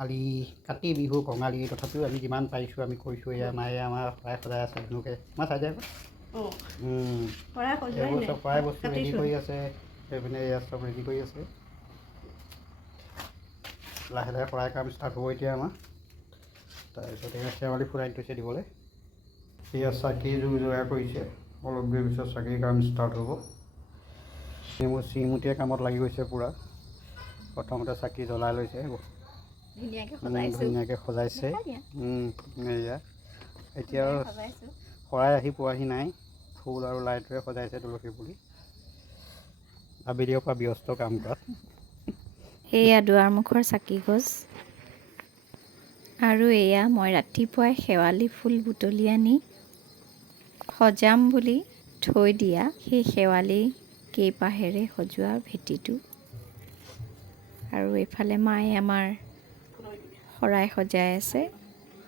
কালি কাতি বিহু কঙালী তথাপিও আমি যিমান পাৰিছোঁ আমি কৰিছোঁ এয়া মায়ে আমাৰ সদায় সদায় আছে ধুনুকে মা চাই দিয়া এইবোৰ চব প্ৰায় বস্তু ৰেডি কৰি আছে সেইপিনে এয়া চব ৰেডি কৰি আছে লাহে লাহে শৰাই কাম ষ্টাৰ্ট হ'ব এতিয়া আমাৰ তাৰপিছত এয়া শেৱালি ফুৰাই থৈছে দিবলৈ এয়া চাকি যোগাৰ কৰিছে অলপ দেৰি পিছত চাকিৰ কাম ষ্টাৰ্ট হ'ব মোৰ শ্ৰীমতীয়ে কামত লাগি গৈছে পূৰা প্ৰথমতে চাকি জ্বলাই লৈছে ধুনীয়াকৈ সজাইছে এয়া এতিয়া শৰাই আহি পোৱাহি নাই ফুল আৰু লাইটেৰে সজাইছে তুলসী পুলি আবেলিৰ পৰা ব্যস্ত কাম কৰাত এয়া দুৱাৰমুখৰ চাকি গছ আৰু এয়া মই ৰাতিপুৱাই শেৱালি ফুল বুটলি আনি সজাম বুলি থৈ দিয়া সেই শেৱালি কেইপাহেৰে সজোৱা ভেটিটো আৰু এইফালে মায়ে আমাৰ শৰাই সজাই আছে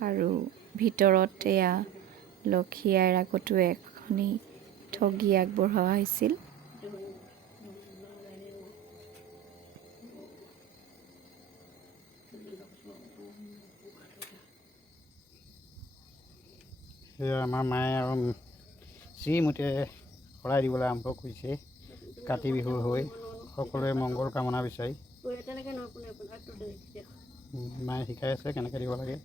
আৰু ভিতৰত এয়া লক্ষী আইৰ আগতো এখনি ঠগী আগবঢ়োৱা হৈছিল সেয়া আমাৰ মায়ে আৰু শ্ৰীমতীয়ে শৰাই দিবলৈ আৰম্ভ কৰিছে কাতি বিহুৰ হৈ সকলোৰে মংগল কামনা বিচাৰি মায়ে শিকাই আছে কেনেকৈ দিব লাগে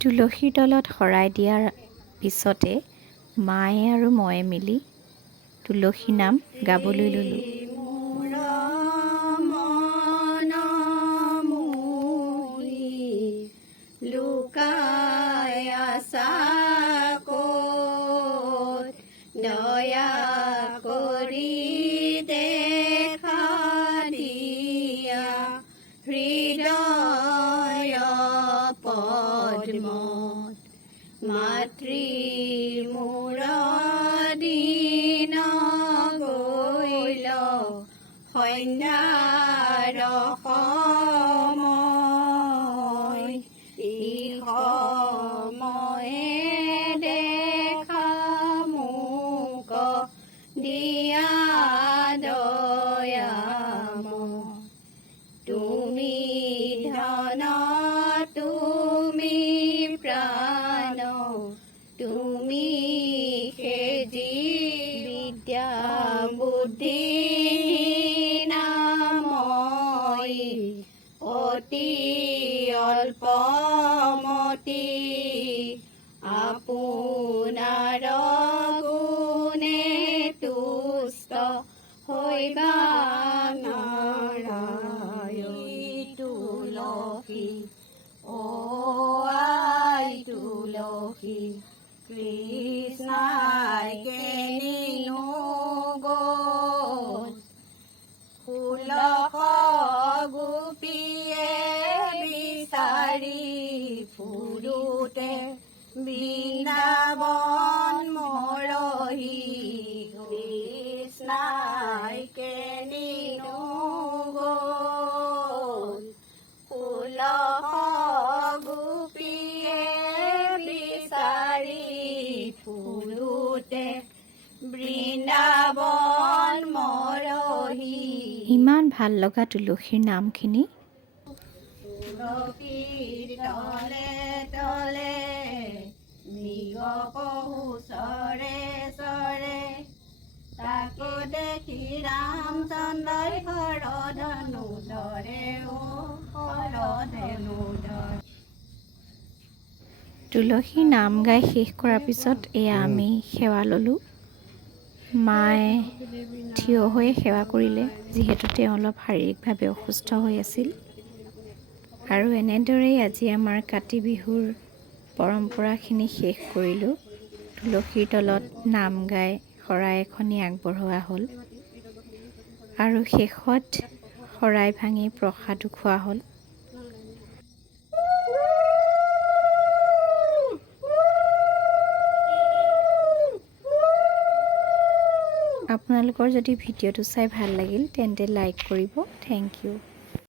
তুলসীৰ তলত শৰাই দিয়াৰ পিছতে মায়ে আৰু ময়ে মিলি তুলসী নাম গাবলৈ ল'লোঁ দয়া কৰি দেখা দিয়া হৃদয় পদ্মত মাতৃ মূৰদিন গৈল সন্ধ্যাৰ সময় এই সময়ে দেখা মোক দিয়া দয়াম তুমি ধন তুমি প্ৰাণ তুমি সেজি বিদ্যা বুদ্ধি নাময় অতি অল্পমতি আপোনাৰ গুণে তুষ্ট হৈবা তুলসী অ আই তুলসী কৃষ্ণাই কেনিনো গ'ল ফুলক গোপীয়ে বিচাৰি ফুৰোতে বৃন্দাবন মৰহি কৃষ্ণাই কেনিনো গ'ল ফুলক গোপীয়ে বিচাৰি ফুৰোতে বৃন্দাবন মৰহি ইমান ভাল লগা তুলসীৰ নামখিনি তুলসীৰ তলে তলে মৃগ পহু চৰে চৰে তাকো দেখি ৰামচন্দ্ৰই হৰধনু ধৰে হৰধনু ধৰে তুলসীৰ নাম গাই শেষ কৰাৰ পিছত এয়া আমি সেৱা ল'লোঁ মায়ে থিয় হৈ সেৱা কৰিলে যিহেতু তেওঁ অলপ শাৰীৰিকভাৱে অসুস্থ হৈ আছিল আৰু এনেদৰেই আজি আমাৰ কাতি বিহুৰ পৰম্পৰাখিনি শেষ কৰিলোঁ তুলসীৰ তলত নাম গাই শৰাই এখনি আগবঢ়োৱা হ'ল আৰু শেষত শৰাই ভাঙি প্ৰসাদো খোৱা হ'ল আপোনালোকৰ যদি ভিডিঅ'টো চাই ভাল লাগিল তেন্তে লাইক কৰিব থেংক ইউ